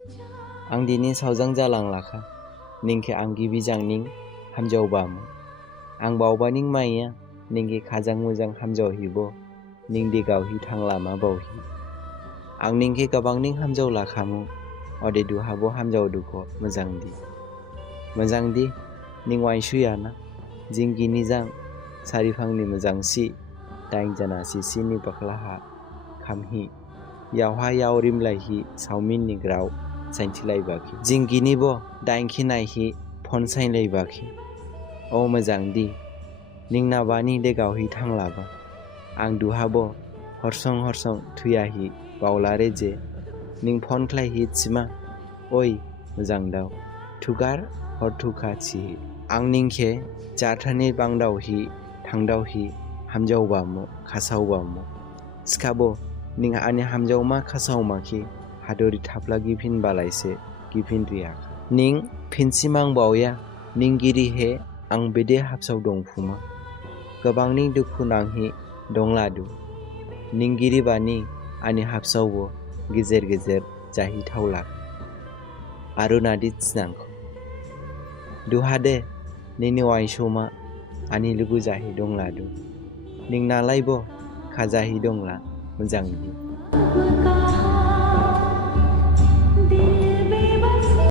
आं दिनै सावजां जालांलाखा निंखे आं गिबि जांनिं हामजावबामो आं बावबानिं माइया निंखे खाजां मोजां हामजावहिबो निं देगावहि थांलामा बावहि आं निंखे गोबांनिं हामजाव लाखामो अदे दुहाबो हामजावदुखो मोजांदि निं वाइसुयाना जिंगिनि जां सारिफांनि मोजांसि दाइन जाना सिसिनि बख्लाहा खामहि यावहा याव रिमलायहि सावमिन निग्राव साइन्थिलायबाखि जिंगिनिबो दाइनखि नायहि फन साइनलायबाखि ओ मोजांदि निं नाबानि देगावहि थांलाबा आं दुहाबो हरसं थुयाहि बावलारे जे निं फन ख्लायहि चिमा ओइ मोजां दाव थुगार हर थुखा चिहि आं निंखे जाथारनि बांदावहि थांदावहि हामजावबामो खासावबामो सिखाबो निं आनि हामजावमा खासावमाखि हादोरि थाफ्ला गिफिन बालायसे गिफिन रियाखा निं फिनसिमां बावया निंगिरि हे आं बेदे हाबसाव दंफुमा गोबांनि दुखु नांहि दंलादु निंगिरि बानि आनि हाबसावबो गेजेर जाहिथावला आरुनादि चिनांखो दुहादे निनि वाइसोमा आनि लुगु जाहि दंलादु निं नालायबो खाजाहि दंला मोजांदि